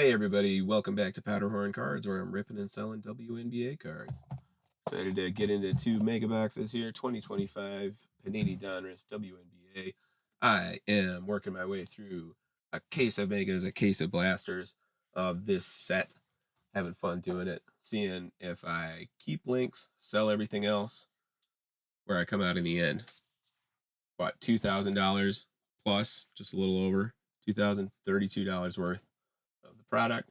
Hey everybody, welcome back to Powderhorn Cards, where I'm ripping and selling WNBA cards. Excited to get into two mega boxes here, 2025 Panini Donruss WNBA. I am working my way through a case of megas, a case of blasters of this set. Having fun doing it, seeing if I keep links, sell everything else, where I come out in the end. What, $2,000 plus, just a little over $2,032 worth of the product.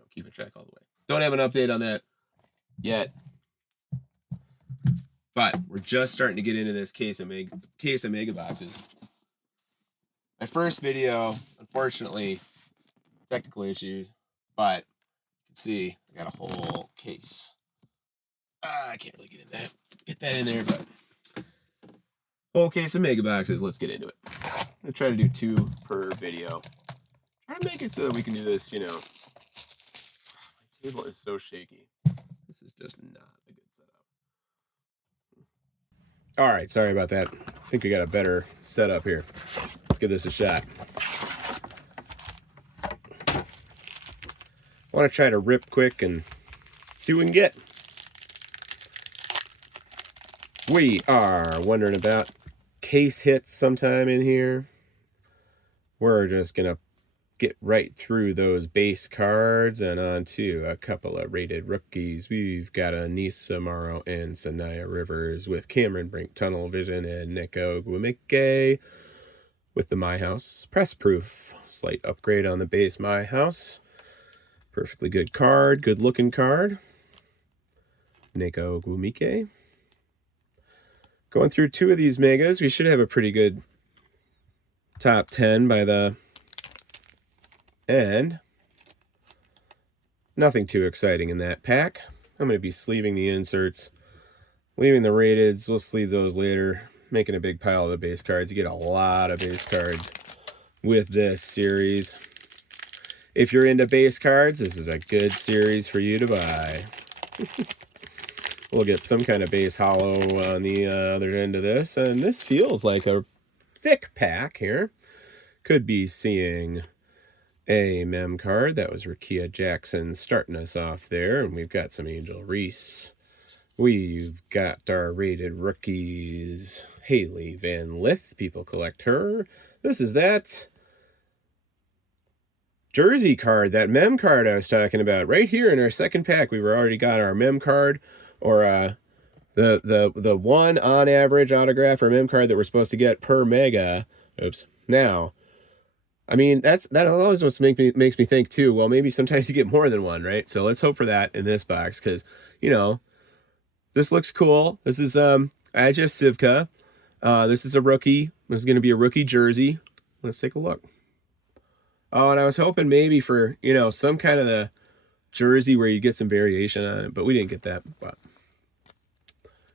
I'm keeping track all the way. Don't have an update on that yet, but we're just starting to get into this case of mega boxes. My first video, unfortunately, technical issues, but you can see I got a whole case. I can't really get that in there, but whole case of mega boxes. Let's get into it. I'm gonna try to do 2 per video. Try to make it so that we can do this. My table is so shaky. This is just not a good setup. All right, sorry about that. I think we got a better setup here. Let's give this a shot. I want to try to rip quick and see what we can get. We are wondering about case hits sometime in here. We're just going to get right through those base cards and on to a couple of rated rookies. We've got Anissa Morrow and Sanaya Rivers with Cameron Brink, Tunnel Vision, and Nico Gwimike with the My House Press Proof. Slight upgrade on the base My House. Perfectly good card, good looking card. Nico Gwimike. Going through 2 of these megas, we should have a pretty good top 10 by the end. Nothing too exciting in that pack. I'm going to be sleeving the inserts, leaving the rateds. We'll sleeve those later, making a big pile of the base cards. You get a lot of base cards with this series. If you're into base cards, this is a good series for you to buy. We'll get some kind of base hollow on the other end of this, and this feels like a thick pack here. Could be seeing a mem card. That was Rakia Jackson starting us off there, and we've got some Angel Reese. We've got our rated rookies, Haley Van Lith. People collect her. This is that jersey card, that mem card I was talking about. Right here in our second pack, we've already got our mem card, or the one on average autograph or mem card that we're supposed to get per mega. Oops. Now, I mean, that always makes me think too, well, maybe sometimes you get more than one, right? So let's hope for that in this box, because this looks cool. This is Aja Sivka. This is a rookie. This is going to be a rookie jersey. Let's take a look. Oh, and I was hoping maybe for some kind of the jersey where you get some variation on it, but we didn't get that. But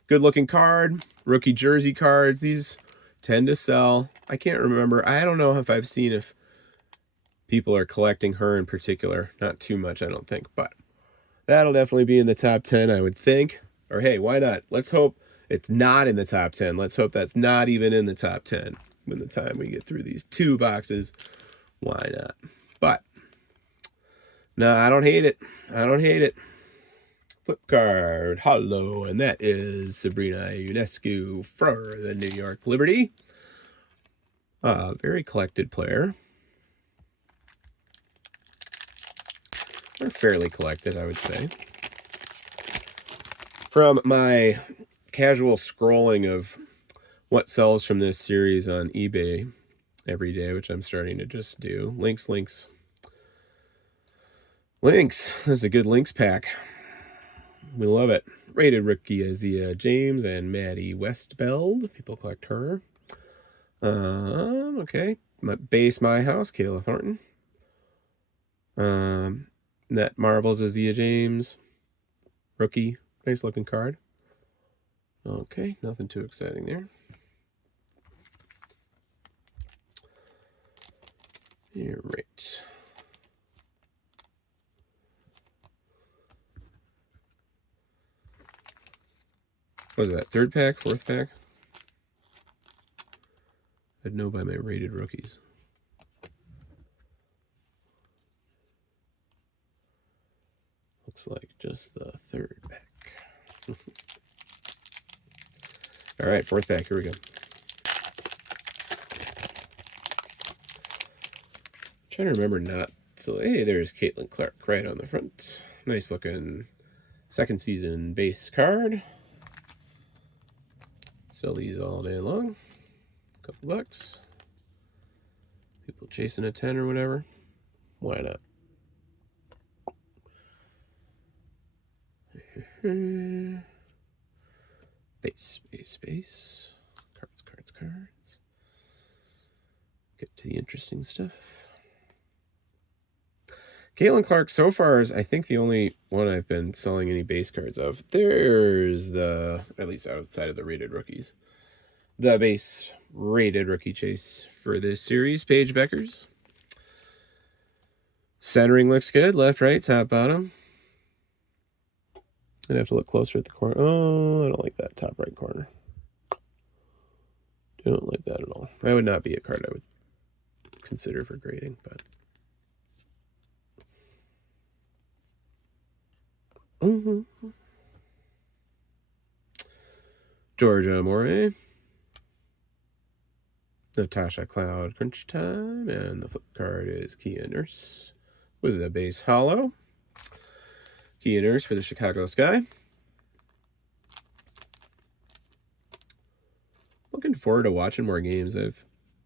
good looking card. Rookie jersey cards. These tend to sell. I can't remember. I don't know if I've seen if people are collecting her in particular. Not too much, I don't think, but that'll definitely be in the top 10, I would think. Or hey, why not? Let's hope it's not in the top 10. Let's hope that's not even in the top 10 when the time we get through these 2 boxes. Why not? But no, I don't hate it. I don't hate it. Flip card, hollow, and that is Sabrina Ionescu for the New York Liberty. Very collected player. Or fairly collected, I would say. From my casual scrolling of what sells from this series on eBay every day, which I'm starting to just do. Links. This is a good links pack. We love it. Rated rookie Azia James and Maddie Westbeld. People collect her. Okay. Base My House, Kayla Thornton. That Marvel's Azia James. Rookie. Nice looking card. Okay, nothing too exciting there. All right. What is that, 3rd pack, 4th pack? I'd know by my rated rookies. Looks like just the third pack. All right, fourth pack. Here we go. Trying to remember not to. Hey, there's Caitlin Clark right on the front. Nice looking second season base card. Sell these all day long. Couple bucks. People chasing a 10 or whatever. Why not? Base, base, base. Cards, cards, cards. Get to the interesting stuff. Caitlin Clark so far is, I think, the only one I've been selling any base cards of. There's the, at least outside of the rated rookies, the base rated rookie chase for this series. Paige Beckers. Centering looks good. Left, right, top, bottom. I'd have to look closer at the corner. Oh, I don't like that top right corner. Don't like that at all. That would not be a card I would consider for grading, but. Georgia Morey. Natasha Cloud Crunch Time. And the flip card is Kia Nurse with a base hollow. Kia Nurse for the Chicago Sky. Looking forward to watching more games. I've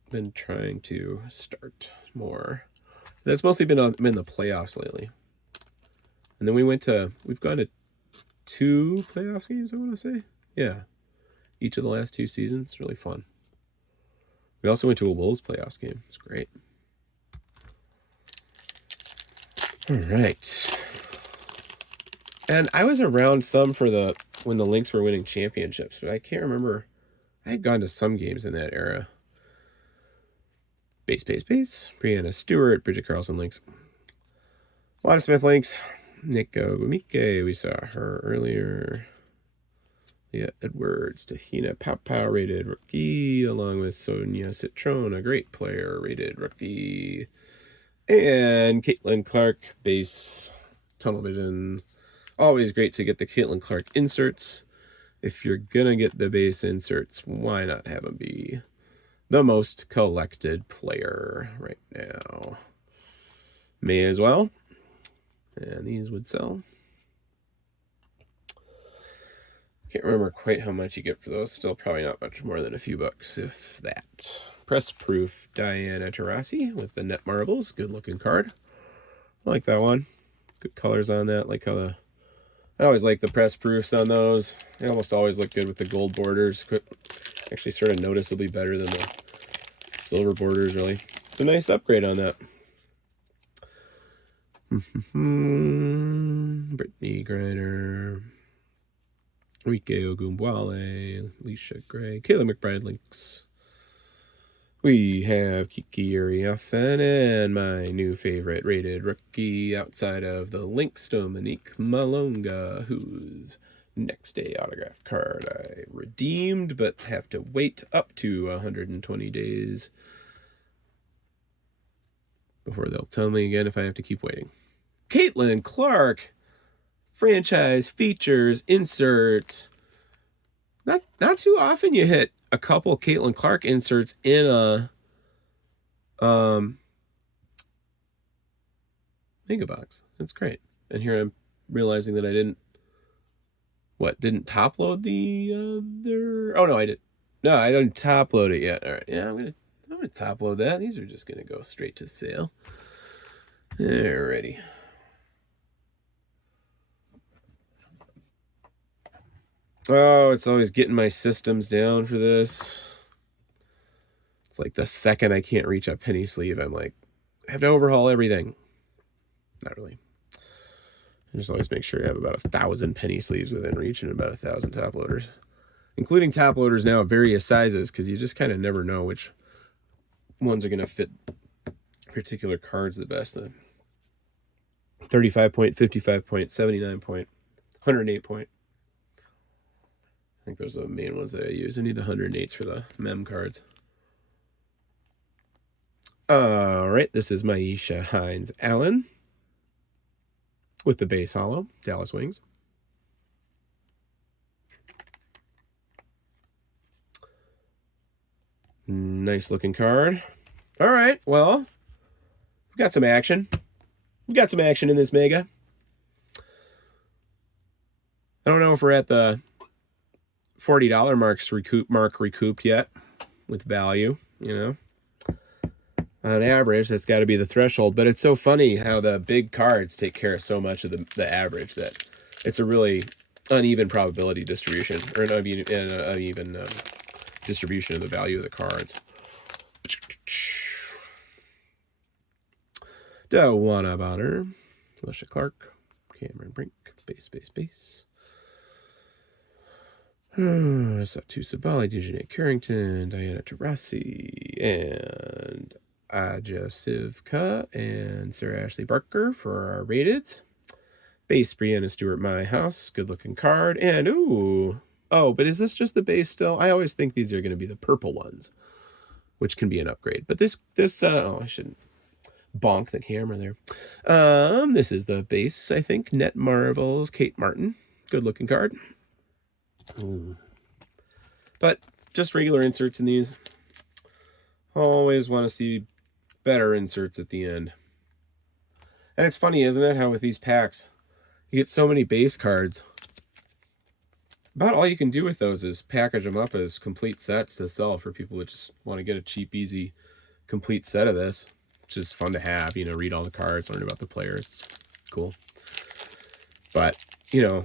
been trying to start more. That's mostly been in the playoffs lately. And then we've gone to 2 playoffs games, I want to say. Yeah. Each of the last 2 seasons. It's really fun. We also went to a Wolves playoffs game. It's great. All right. And I was around some for when the Lynx were winning championships, but I can't remember. I had gone to some games in that era. Base, base, base. Brianna Stewart, Bridget Carlson Lynx. A lot of Smith Lynx. Nico Gumike, we saw her earlier. Leah Edwards, Tahina Papau, rated rookie, along with Sonia Citrone, a great player, rated rookie. And Caitlin Clark, base, tunnel vision. Always great to get the Caitlin Clark inserts. If you're going to get the base inserts, why not have them be the most collected player right now? May as well. And these would sell. Can't remember quite how much you get for those. Still probably not much more than a few bucks, if that. Press proof Diana Taurasi with the net marbles. Good looking card. I like that one. Good colors on that. I always like the press proofs on those. They almost always look good with the gold borders. Actually sort of noticeably better than the silver borders, really. It's a nice upgrade on that. Brittany Griner, Enrique Ogunbwale, Alicia Gray, Kayla McBride Lynx. We have Kiki Uriafen and my new favorite rated rookie outside of the Lynx, Dominique Malonga, whose next day autograph card I redeemed, but have to wait up to 120 days before they'll tell me again if I have to keep waiting. Caitlin Clark, franchise features, inserts. Not too often you hit a couple Caitlin Clark inserts in a mega box. That's great. And here I'm realizing that I didn't top load the other. Oh no, I did. No, I didn't top load it yet. All right, yeah, I'm gonna top load that. These are just gonna go straight to sale. Alrighty. Oh, it's always getting my systems down for this. It's like the second I can't reach a penny sleeve, I'm like, I have to overhaul everything. Not really. I just always make sure you have about 1,000 penny sleeves within reach and about 1,000 top loaders. Including top loaders now of various sizes, because you just kind of never know which ones are going to fit particular cards the best. 35 point, 55 point, 79 point, 108 point. I think those are the main ones that I use. I need the 108s for the mem cards. All right, this is Maisha Hines Allen. with the base hollow, Dallas Wings. Nice looking card. All right, well, we got some action. We got some action in this mega. I don't know if we're at the $40 mark recouped yet with value, you know. On average, that's got to be the threshold. But it's so funny how the big cards take care of so much of the average that it's a really uneven probability distribution, or an uneven distribution of the value of the cards. Dewana Bonner, Alicia Clark, Cameron Brink, base. Satu Sabali, Dejanay Carrington, Diana Taurasi, and Aja Sivka, and Sarah Ashley Barker for our rated. Base, Brianna Stewart, My House, good looking card. And ooh, oh, but is this just the base still? I always think these are going to be the purple ones, which can be an upgrade. But this, oh, I shouldn't bonk the camera there. This is the base, I think. Net Marvels, Kate Martin, good looking card. Ooh. But just regular inserts in these. Always want to see better inserts at the end. And it's funny, isn't it, how with these packs, you get so many base cards. About all you can do with those is package them up as complete sets to sell for people that just want to get a cheap, easy, complete set of this, which is fun to have. You know, read all the cards, learn about the players. It's cool. But, you know,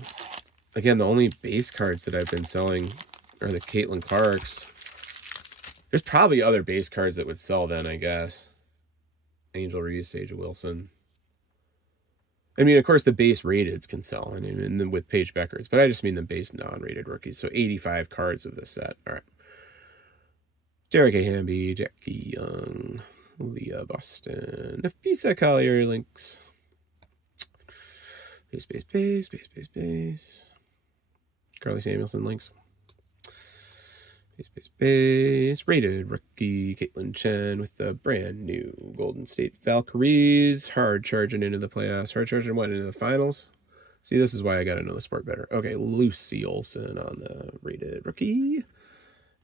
again, the only base cards that I've been selling are the Caitlin Clarks. There's probably other base cards that would sell then, I guess. Angel Reese, Sage Wilson. I mean, of course, the base rateds can sell, and then with Paige Beckers, but I just mean the base non-rated rookies. So 85 cards of this set. All right. Derek A. Hamby, Jackie Young, Leah Boston, Nafisa Collier links. Base. Carly Samuelson links. Base. Rated rookie Caitlin Chen with the brand new Golden State Valkyries. Hard charging into the playoffs. Hard charging what, into the finals? See, this is why I got to know the sport better. Okay, Lucy Olson on the rated rookie.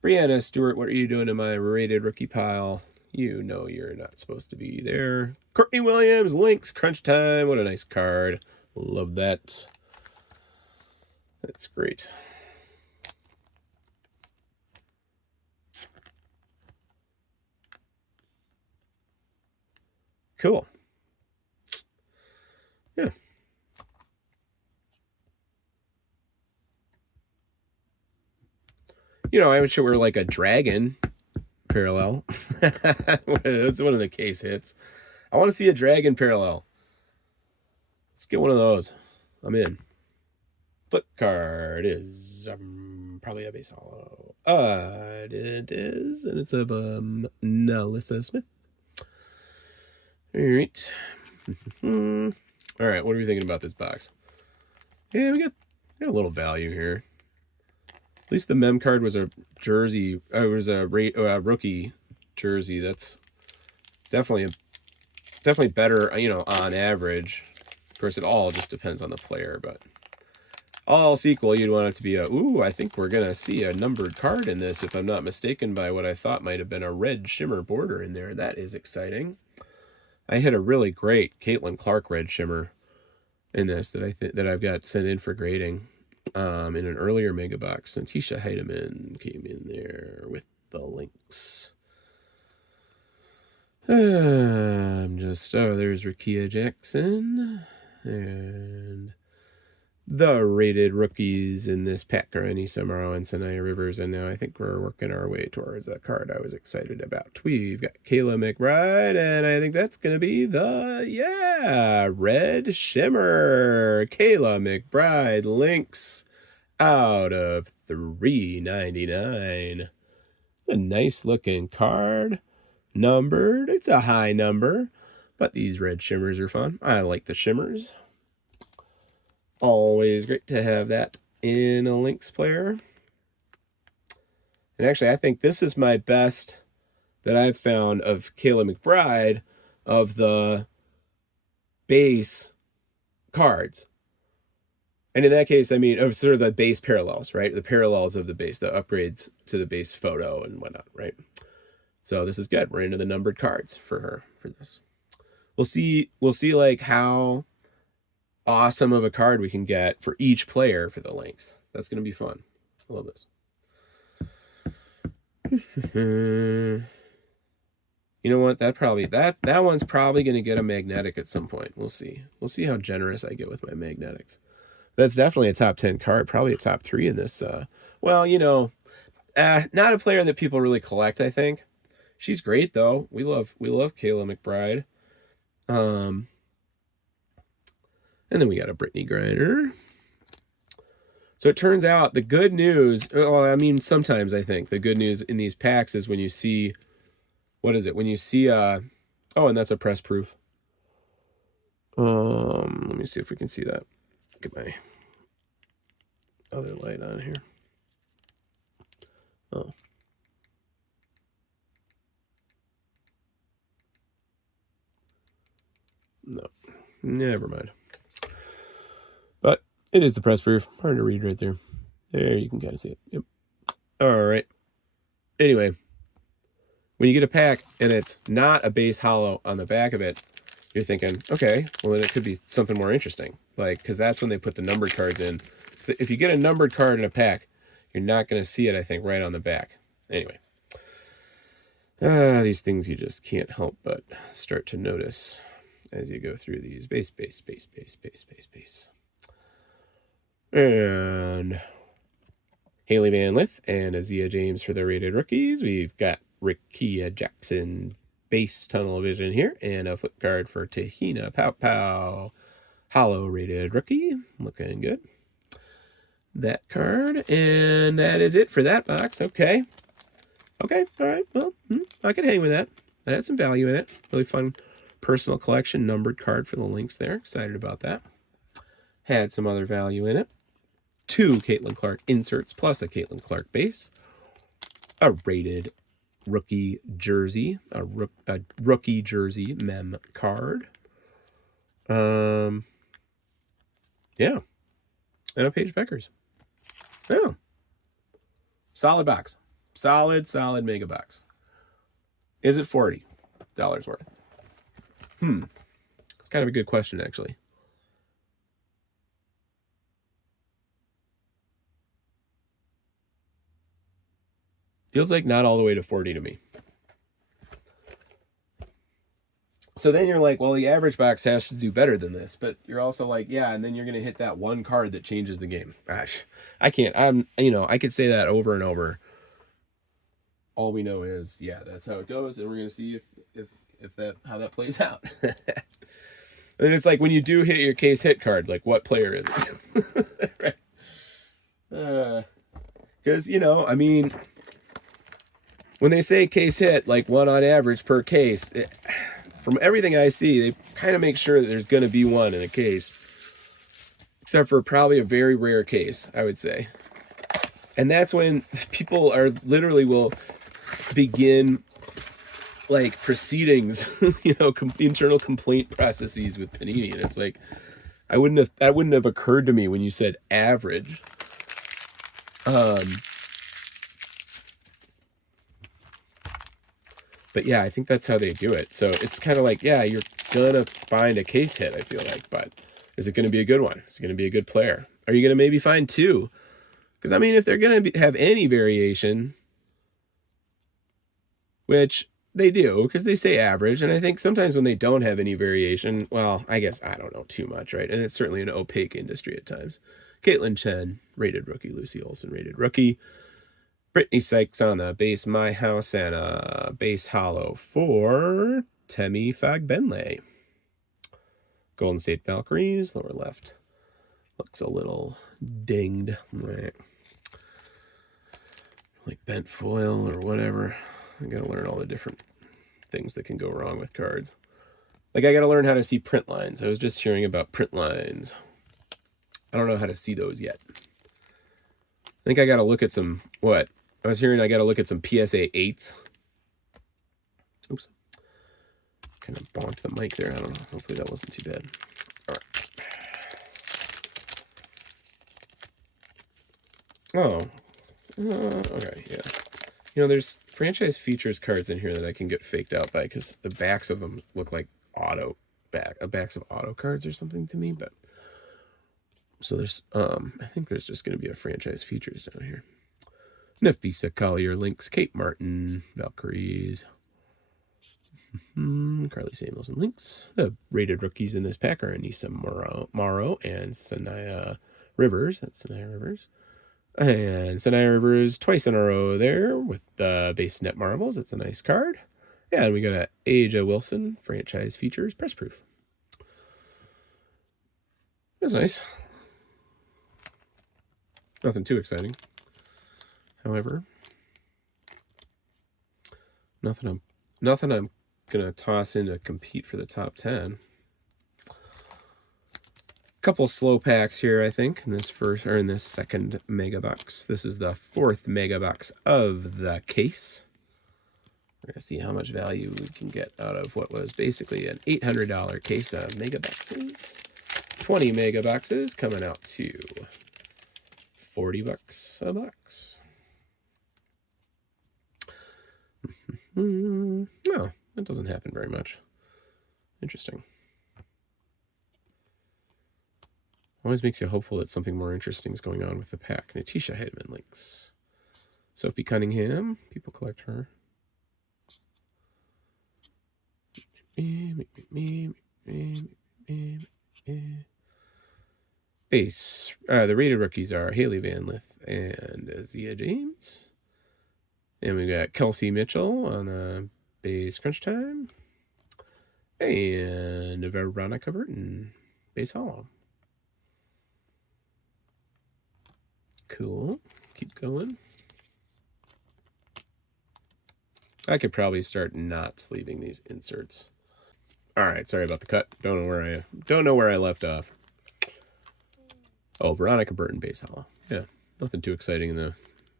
Brianna Stewart, what are you doing in my rated rookie pile? You know you're not supposed to be there. Courtney Williams, links, crunch time. What a nice card. Love that. That's great. Cool. Yeah. You know, I wish it were like a dragon parallel. That's one of the case hits. I want to see a dragon parallel. Let's get one of those. I'm in. Flip card is probably a base hollow. It is, and it's of Nalissa Smith. All right. All right, what are we thinking about this box? Yeah, we got a little value here. At least the mem card was a jersey. It was a rookie jersey. That's definitely better, you know, on average. Of course, it all just depends on the player, but all else equal, you'd want it to be a, ooh, I think we're going to see a numbered card in this, if I'm not mistaken, by what I thought might have been a red shimmer border in there. That is exciting. I hit a really great Caitlin Clark red shimmer in this that I've got sent in for grading in an earlier mega box. And Tisha Heidemann came in there with the links. There's Rakia Jackson. And the rated rookies in this pack are Anissa Morrow and Sanaya Rivers, and now I think we're working our way towards a card I was excited about. We've got Kayla McBride, and I think that's going to be the, red shimmer. Kayla McBride links out of $3.99. A nice looking card. Numbered. It's a high number, but these red shimmers are fun. I like the shimmers. Always great to have that in a Lynx player. And actually, I think this is my best that I've found of Kayla McBride of the base cards. And in that case, I mean, of sort of the base parallels, right? The parallels of the base, the upgrades to the base photo and whatnot, right? So this is good. We're into the numbered cards for her for this. We'll see like how awesome of a card we can get for each player for the links. That's going to be fun. I love this. You know what? That one's probably going to get a magnetic at some point. We'll see. We'll see how generous I get with my magnetics. That's definitely a top 10 card, probably a top 3 in this. Well, you know, not a player that people really collect, I think. She's great though. We love Kayla McBride. And then we got a Brittany Griner. So it turns out the good news, well, I mean, sometimes I think the good news in these packs is when you see, what is it? When you see, oh, and that's a press proof. Let me see if we can see that. Get my other light on here. Oh. No, never mind. But it is the press proof. Hard to read right there. There, you can kind of see it. Yep. All right. Anyway, when you get a pack and it's not a base hollow on the back of it, you're thinking, okay, well then it could be something more interesting. Like, because that's when they put the numbered cards in. If you get a numbered card in a pack, you're not going to see it, I think, right on the back. Anyway. These things you just can't help but start to notice as you go through these. Base. And Haley Van Lith and Azia James for the rated rookies. We've got Rickea Jackson base tunnel vision here, and a flip card for Tahina Pow hollow rated rookie. Looking good. That card, and that is it for that box. Okay, all right, well, I could hang with that. That had some value in it. Really fun personal collection numbered card for the links there. Excited about that. Had some other value in it. 2 Caitlin Clark inserts plus a Caitlin Clark base. A rated rookie jersey. A rookie jersey mem card. Yeah. And a Paige Beckers. Yeah. Solid box. Solid mega box. Is it $40 worth? It's kind of a good question, actually. Feels like not all the way to 40 to me. So then you're like, well, the average box has to do better than this. But you're also like, yeah, and then you're going to hit that one card that changes the game. Gosh, I can't. I could say that over and over. All we know is, yeah, that's how it goes. And we're going to see how that plays out. And it's like when you do hit your case hit card, like what player is it? Right. Because, I mean, when they say case hit, like 1 on average per case, from everything I see, they kind of make sure that there's going to be 1 in a case, except for probably a very rare case, I would say. And that's when people are literally will begin like proceedings, internal complaint processes with Panini. And it's like, that wouldn't have occurred to me when you said average. But yeah, I think that's how they do it. So it's kind of like, yeah, you're gonna find a case hit, I feel like, but is it going to be a good one? Is it going to be a good player? Are you going to maybe find 2? Because I mean, if they're going to have any variation, which they do, because they say average, and I think sometimes when they don't have any variation, well, I guess I don't know too much, right? And it's certainly an opaque industry at times. Caitlin Chen, rated rookie. Lucy Olson, rated rookie. Brittany Sykes on the base My House, and a base hollow for Temi Fagbenle. Golden State Valkyries, lower left. Looks a little dinged. Right. Like bent foil or whatever. I gotta learn all the different things that can go wrong with cards. Like I gotta learn how to see print lines. I was just hearing about print lines. I don't know how to see those yet. I think I gotta look at some, I gotta look at some PSA 8s. Oops. Kind of bonked the mic there. I don't know. Hopefully that wasn't too bad. All right. Oh, okay, yeah. You know, there's franchise features cards in here that I can get faked out by because the backs of them look like backs of auto cards or something to me. But so there's, I think there's just going to be a franchise features down here. Nafisa Collier, Lynx, Kate Martin, Valkyries, Carly Samuels, and Lynx. The rated rookies in this pack are Anissa Morrow and Sanaya Rivers. That's Sanaya Rivers. And Sanaya Rivers twice in a row there with the base net marbles. It's a nice card. Yeah, and we got a Aja Wilson, franchise features, press proof. That's nice. Nothing too exciting. However, nothing I'm gonna toss in to compete for the top 10. Couple slow packs here, I think, in this second mega box. This is the fourth mega box of the case. We're gonna see how much value we can get out of what was basically an $800 case of mega boxes. 20 mega boxes coming out to $40 a box. No, that doesn't happen very much. Interesting. Always makes you hopeful that something more interesting is going on with the pack. Natisha Hedman Lynx. Sophie Cunningham. People collect her. Base. The rated rookies are Haley Van Lith and Zia James. And we got Kelsey Mitchell on the base crunch time. And Veronica Burton, base hollow. Cool. Keep going. I could probably start not sleeving these inserts. All right, sorry about the cut. Don't know where I left off. Oh, Veronica Burton, base hollow. Yeah, nothing too exciting in the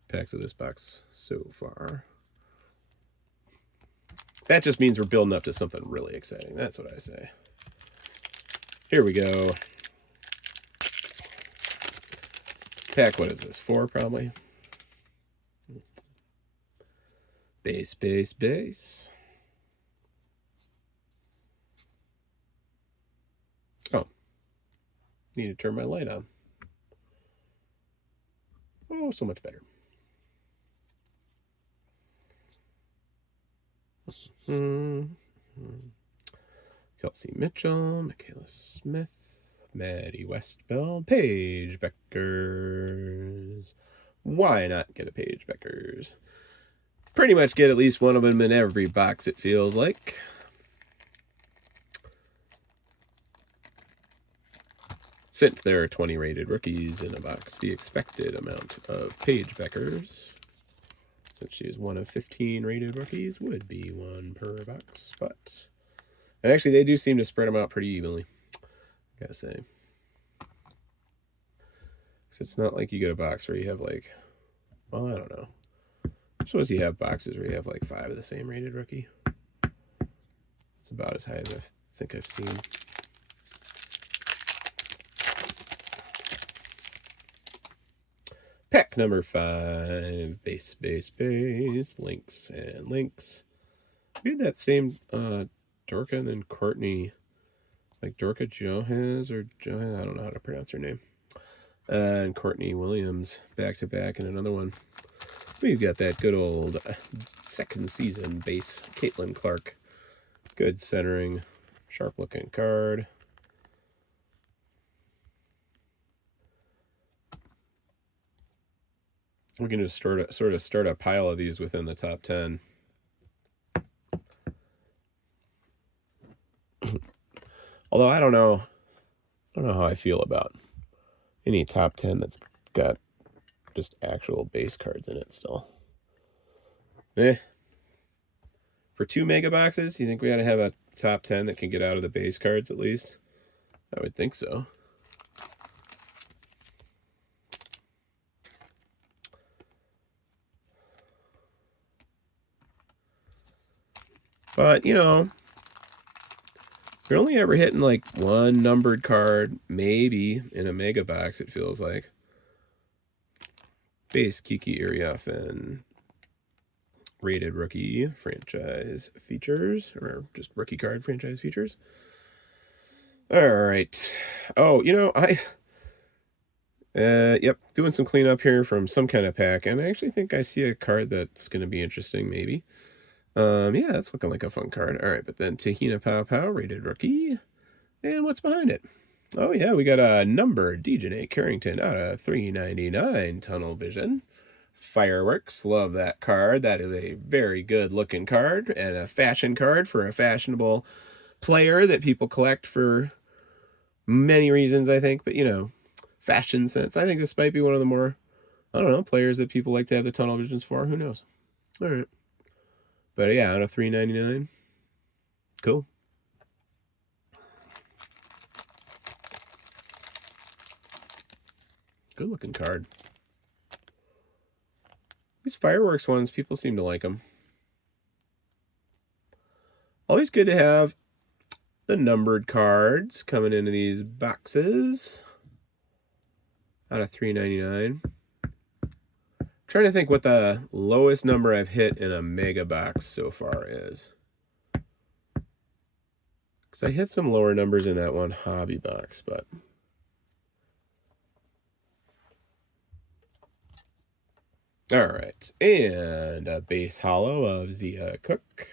packs of this box so far. That just means we're building up to something really exciting. That's what I say. Here we go. Pack, what is this? 4 probably. Base, base, base. Oh. Need to turn my light on. Oh, so much better. Kelsey Mitchell, Michaela Smith, Maddie Westbeld, Paige Beckers. Why not get a Paige Beckers? Pretty much get at least one of them in every box, it feels like. Since there are 20 rated rookies in a box, the expected amount of Paige Beckers, since she is one of 15 rated rookies, would be 1 per box. But and actually, they do seem to spread them out pretty evenly, gotta say. Because it's not like you get a box where you have like, well, I don't know. I suppose you have boxes where you have like 5 of the same rated rookie. It's about as high as I think I've seen. Pack number 5, base, base, base, Lynx and Lynx. We had that same Dorka and then Courtney, like Dorka Johans or Johan, I don't know how to pronounce her name. And Courtney Williams back to back in another one. We've got that good old second season base, Caitlin Clark. Good centering, sharp looking card. We can just sort of start a pile of these within the top 10. Although I don't know how I feel about any top 10 that's got just actual base cards in it still. For 2 mega boxes, you think we ought to have a top 10 that can get out of the base cards at least? I would think so. But, you know, you're only ever hitting like 1 numbered card, maybe, in a mega box, it feels like. Base Kiki Iriafen. Rated rookie franchise features, or just rookie card franchise features. All right. Oh, you know, yep, doing some cleanup here from some kind of pack, and I actually think I see a card that's going to be interesting, maybe. Yeah, that's looking like a fun card. All right, but then Tahina Pow Pow, rated rookie. And what's behind it? Oh, yeah, we got a numbered Dejanay Carrington out of 399 Tunnel Vision. Fireworks, love that card. That is a very good looking card and a fashion card for a fashionable player that people collect for many reasons, I think. But, you know, fashion sense. I think this might be one of the more, I don't know, players that people like to have the Tunnel Visions for. Who knows? All right. But yeah, out of 399. Cool. Good looking card. These fireworks ones, people seem to like them. Always good to have the numbered cards coming into these boxes. Out of 399. Trying to think what the lowest number I've hit in a mega box so far is. Because I hit some lower numbers in that one hobby box, but... All right, and a base hollow of Zia Cook.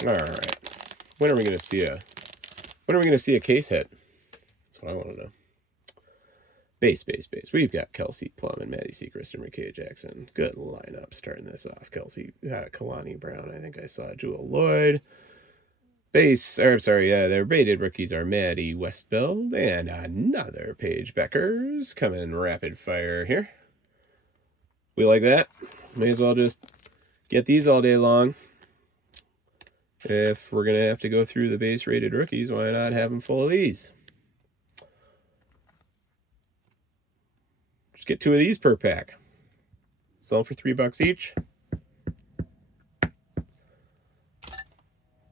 All right, when are we going to see a case hit? That's what I want to know. Base. We've got Kelsey Plum and Maddie Sechrist and Rickea Jackson. Good lineup starting this off. Kelsey, Kalani Brown. I think I saw Jewel Lloyd. Their rated rookies are Maddie Westbill and another Paige Beckers coming rapid fire here. We like that. May as well just get these all day long. If we're going to have to go through the base rated rookies, why not have them full of these? Just get 2 of these per pack. Sell them for $3 each.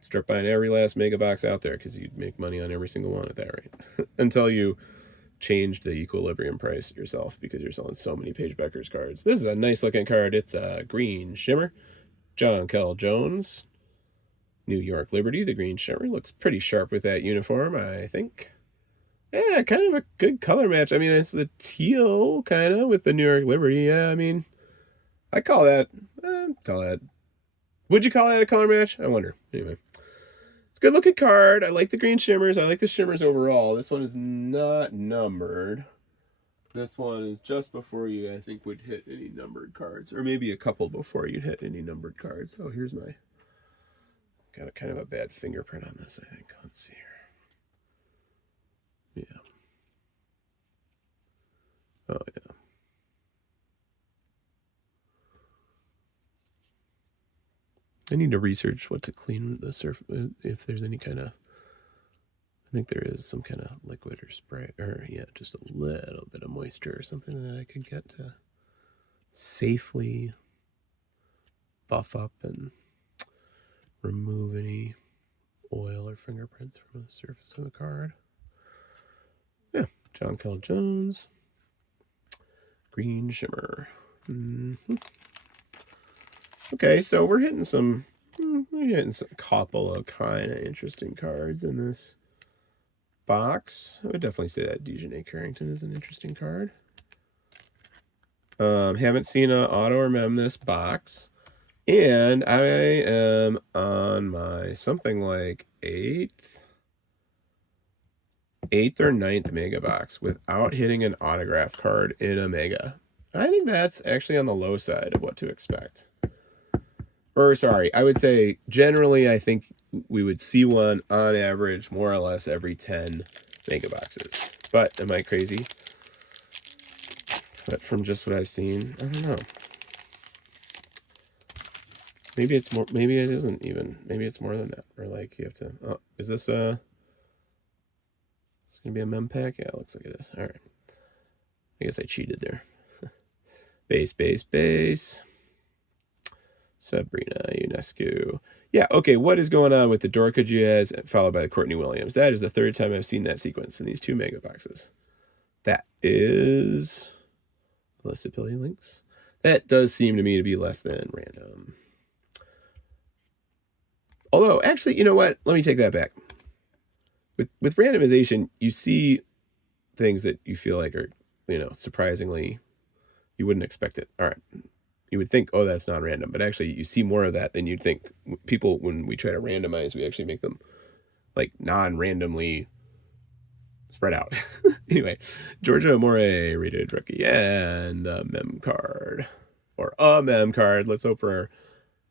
Start buying every last mega box out there because you'd make money on every single one at that rate. Until you change the equilibrium price yourself because you're selling so many Paige Beckers cards. This is a nice looking card. It's a green shimmer. John Kell Jones. New York Liberty, the green shimmer. Looks pretty sharp with that uniform, I think. Yeah, kind of a good color match. I mean, it's the teal, kind of, with the New York Liberty. Yeah, I mean, I call that... Would you call that a color match? I wonder. Anyway. It's a good-looking card. I like the green shimmers. I like the shimmers overall. This one is not numbered. This one is just before you, I think, would hit any numbered cards. Or maybe a couple before you'd hit any numbered cards. Oh, here's my... Got a kind of a bad fingerprint on this, I think. Let's see here. Yeah. Oh, yeah. I need to research what to clean the surface, if there's any kind of... I think there is some kind of liquid or spray, or yeah, just a little bit of moisture or something that I could get to safely buff up and remove any oil or fingerprints from the surface of the card. Yeah, John Kell Jones. Green shimmer. Okay, so we're hitting some couple of kind of interesting cards in this box. I would definitely say that Dejanay Carrington is an interesting card. Haven't seen an auto or mem this box. And I am on my something like 8th or 9th mega box without hitting an autograph card in a mega. I think that's actually on the low side of what to expect. Or sorry, I would say generally I think we would see one on average more or less every 10 mega boxes. But am I crazy? But from just what I've seen, I don't know. Maybe it's more, maybe it isn't even. Maybe it's more than that. Or like you have to, oh, is this it's gonna be a mem pack? Yeah, it looks like it is. All right. I guess I cheated there. Base, base, base. Sabrina Ionescu. Yeah, okay, what is going on with the Dorka Jazz followed by the Courtney Williams? That is the third time I've seen that sequence in these two mega boxes. That is listed Pilly links. That does seem to me to be less than random. Although, actually, you know what? Let me take that back. With randomization, you see things that you feel like are, surprisingly, you wouldn't expect it. All right. You would think, oh, that's not random. But actually, you see more of that than you'd think. People, when we try to randomize, we actually make them, like, non-randomly spread out. Anyway, Georgia Amore, rated rookie, and a mem card. Or a mem card. Let's hope for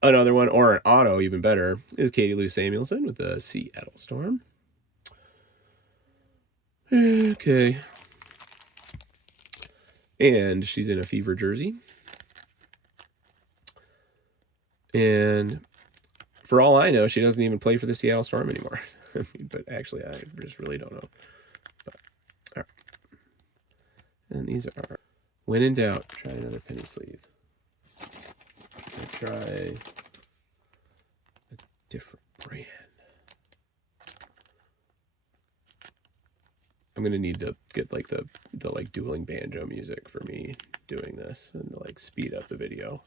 another one, or an auto, even better, is Katie Lou Samuelson with the Seattle Storm. Okay. And she's in a Fever jersey. And for all I know, she doesn't even play for the Seattle Storm anymore. But actually, I just really don't know. But, all right. And these are, when in doubt, try another penny sleeve. Try a different brand. I'm gonna need to get like the like dueling banjo music for me doing this and like speed up the video.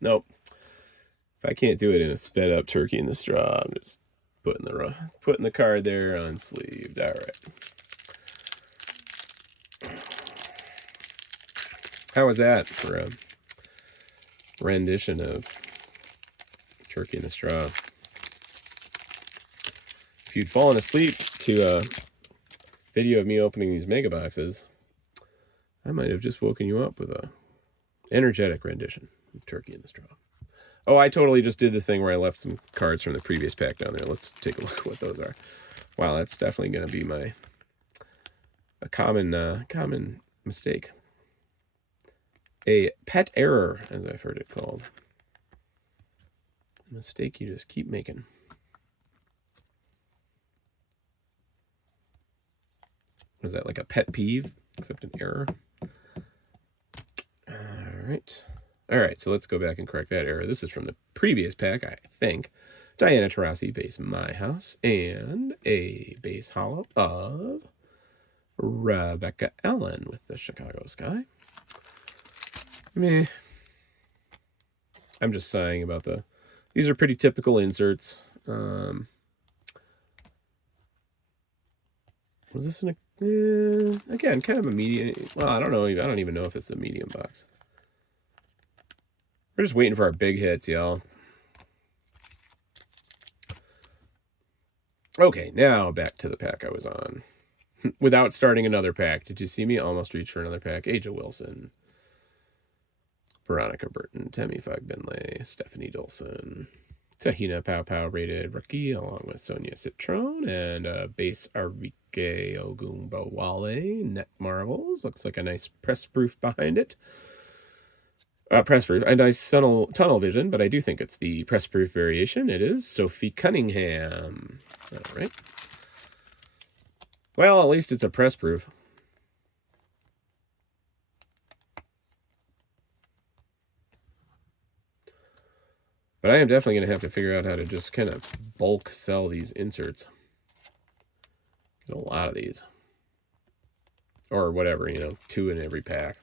Nope. If I can't do it in a sped up turkey in the straw, I'm just putting the card there unsleeved. All right. How was that for a rendition of Turkey in the Straw? If you'd fallen asleep to a video of me opening these mega boxes, I might have just woken you up with a energetic rendition of Turkey in the Straw. Oh, I totally just did the thing where I left some cards from the previous pack down there. Let's take a look at what those are. Wow, that's definitely going to be a common mistake. A pet error, as I've heard it called. A mistake you just keep making. What is that, like a pet peeve, except an error? All right, so let's go back and correct that error. This is from the previous pack, I think. Diana Taurasi, base My House, and a base hollow of Rebecca Allen with the Chicago Sky. Meh. I'm just sighing about these are pretty typical inserts. Was this again, kind of a medium? Well, I don't know. I don't even know if it's a medium box. We're just waiting for our big hits, y'all. Okay, now back to the pack I was on. Without starting another pack. Did you see me almost reach for another pack? Aja Wilson. Veronica Burton, Tammy Fagbenley, Stephanie Dolson, Tahina Pow Pow rated rookie, along with Sonia Citron, and base Arike Ogunbowale, Net Marvels. Looks like a nice press proof behind it. Press proof, a nice tunnel vision, but I do think it's the press proof variation. It is Sophie Cunningham. All right. Well, at least it's a press proof. But I am definitely going to have to figure out how to just kind of bulk sell these inserts. Get a lot of these. Or whatever, 2 in every pack.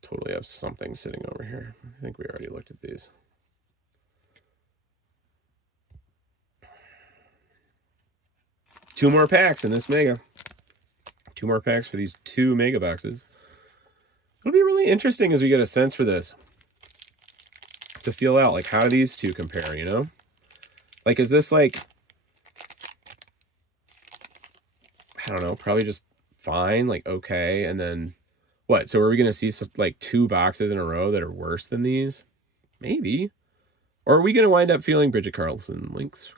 Totally have something sitting over here. I think we already looked at these. Two more packs in this mega. 2 more packs for these 2 mega boxes. It'll be really interesting as we get a sense for this, to feel out, like, how do these 2 compare, you know? Like, is this, like, I don't know, probably just fine, like, okay, and then, what? So are we going to see, like, 2 boxes in a row that are worse than these? Maybe. Or are we going to wind up feeling Bridget Carlton links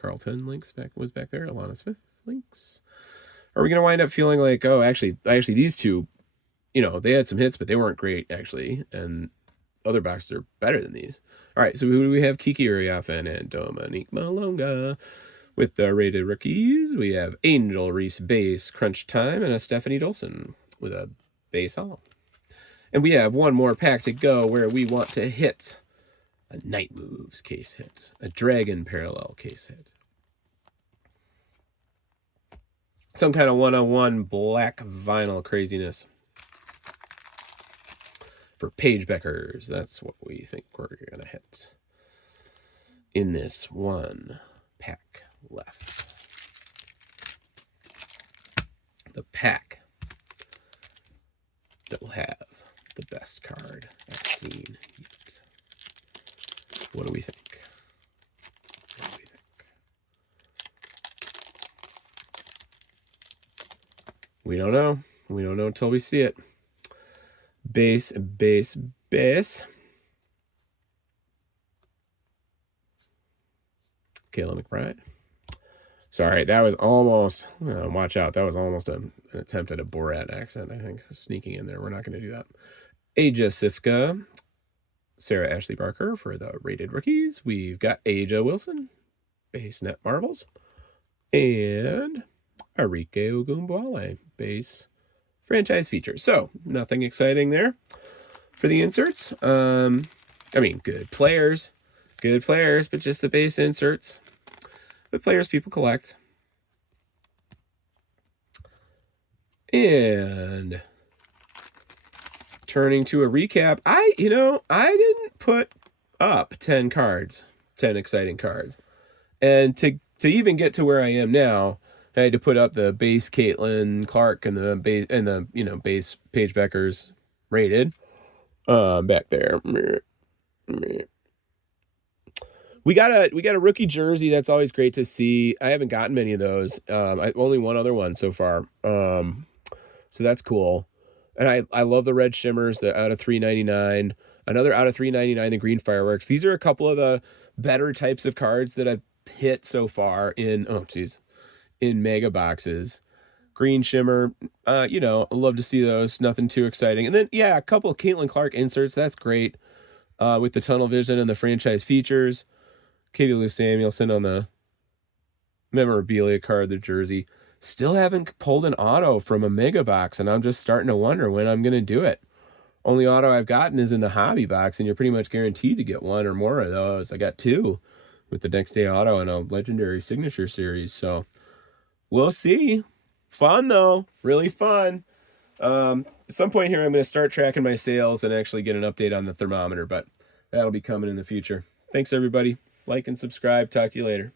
was back there, Alana Smith links? Are we going to wind up feeling like, oh, actually these 2, you know, they had some hits, but they weren't great, actually, and other boxes are better than these. All right, so who do we have? Kiki Uriafen and Dominique Malonga. With the rated rookies, we have Angel Reese base Crunch Time and a Stephanie Dolson with a base hall. And we have 1 more pack to go where we want to hit a Night Moves case hit, a Dragon Parallel case hit, some kind of 101 black vinyl craziness for Paige Beckers. That's what we think we're going to hit in this 1 pack left. The pack that will have the best card I've seen yet. What do we think? What do we think? We don't know. We don't know until we see it. Base. Kayla McBride. Sorry, that was almost, watch out, that was almost an attempt at a Borat accent, I think, sneaking in there. We're not going to do that. Aja Sifka, Sarah Ashley Barker for the rated rookies. We've got Aja Wilson, base Net Marbles, and Arike Ogunbowale, base franchise features. So, nothing exciting there for the inserts. I mean, good players, but just the base inserts. The players people collect. And turning to a recap, I didn't put up 10 cards, 10 exciting cards. And to even get to where I am now, I had to put up the base Caitlin Clark and the base Paige Beckers rated back there. We got a rookie jersey. That's always great to see. I haven't gotten many of those. Only 1 other one so far. So that's cool. And I love the red shimmers, the out of $3.99. Another out of $3.99, the green fireworks. These are a couple of the better types of cards that I've hit so far in mega boxes. Green shimmer, I love to see those. Nothing too exciting. And then, a couple of Caitlin Clark inserts. That's great. With the tunnel vision and the franchise features. Katie Lou Samuelson on the memorabilia card, the jersey. Still haven't pulled an auto from a mega box, and I'm just starting to wonder when I'm going to do it. Only auto I've gotten is in the hobby box, and you're pretty much guaranteed to get 1 or more of those. I got 2 with the next day auto and a legendary signature series, so we'll see. Fun, though. Really fun. At some point here, I'm going to start tracking my sales and actually get an update on the thermometer, but that'll be coming in the future. Thanks, everybody. Like and subscribe. Talk to you later.